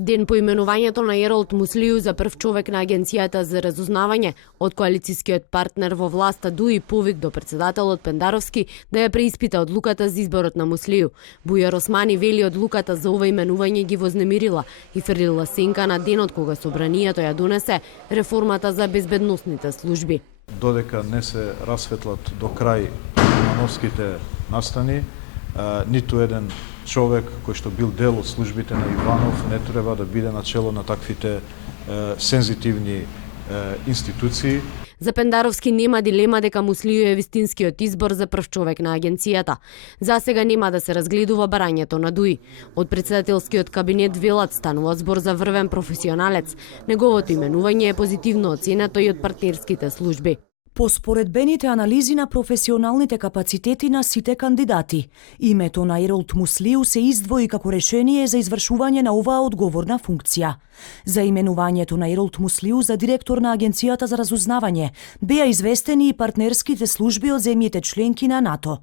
Ден по именувањето на Еролд Муслију за прв човек на Агенцијата за разузнавање, од коалицијскиот партнер во власта дуи повик до председателот Пендаровски да ја преиспита одлуката за изборот на Муслију. Бујар Османи вели одлуката за ова именување ги вознемирила и фрлила сенка на денот кога собранието ја донесе реформата за безбедносните служби. Додека не се расветлат до крај Ивановските настани, ниту еден човек кој што бил дел од службите на Иванов не треба да биде на чело на таквите сензитивни институции. За Пендаровски нема дилема дека Муслију е вистинскиот избор за прв човек на агенцијата. За сега нема да се разгледува барањето на Дуи. Од председателскиот кабинет велат станува збор за врвен професионалец. Неговото именување е позитивно оценето и од партнерските служби. По споредбените анализи на професионалните капацитети на сите кандидати, името на Еролд Муслију се издвои како решение за извршување на оваа одговорна функција. За именувањето на Еролд Муслију за директор на Агенцијата за разузнавање беа известени и партнерските служби од земјите членки на НАТО.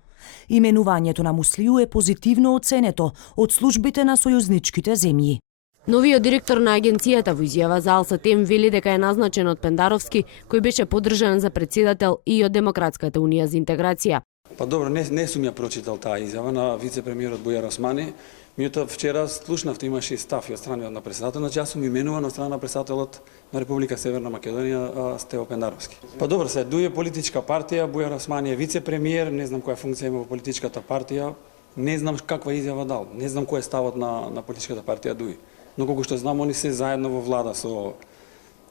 Именувањето на Муслију е позитивно оценето од службите на сојузничките земји. Новиот директор на агенцијата во изјава за Алсатем вели дека е назначен од Пендаровски, кој беше поддржан за председател и од Демократската унија за интеграција. Па добро, не сум ја прочитал таа изјава на вице-премиерот Бујар Османи. Меѓутоа вчера слушнав, имаше и став и од страна на председател, значи јас сум именуван од страна на председателот на Република Северна Македонија Стево Пендаровски. Па добро, се дуе политичка партија, Бујар Османи е вице-премиер, не знам која функција има во политичката партија, не знам каква изјава дал, не знам кој е ставот на политичката партија Дуи. Но колку што знам, они се заедно во влада со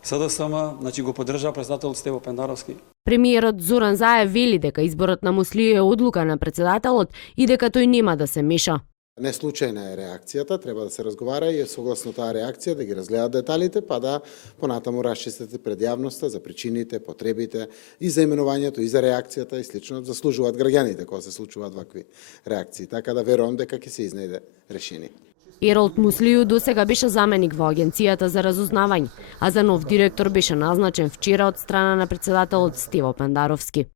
СДСМ, значи го поддржа председателот Стево Пендаровски. Премиерот Зоран Заев вели дека изборот на Муслију е одлука на председателот и дека тој нема да се меша. Не случајна е реакцијата, треба да се разговара и согласно таа реакција да ги разгледаат деталите, па да понатаму расчистите пред јавноста за причините, потребите и за именувањето и за реакцијата и слично заслужуваат граѓаните кога се случуваат вакви реакции. Така да верувам дека ќе се изнајде решение. Еролд Муслију досега беше заменик во Агенцијата за разузнавање, а за нов директор беше назначен вчера од страна на председателот Стево Пендаровски.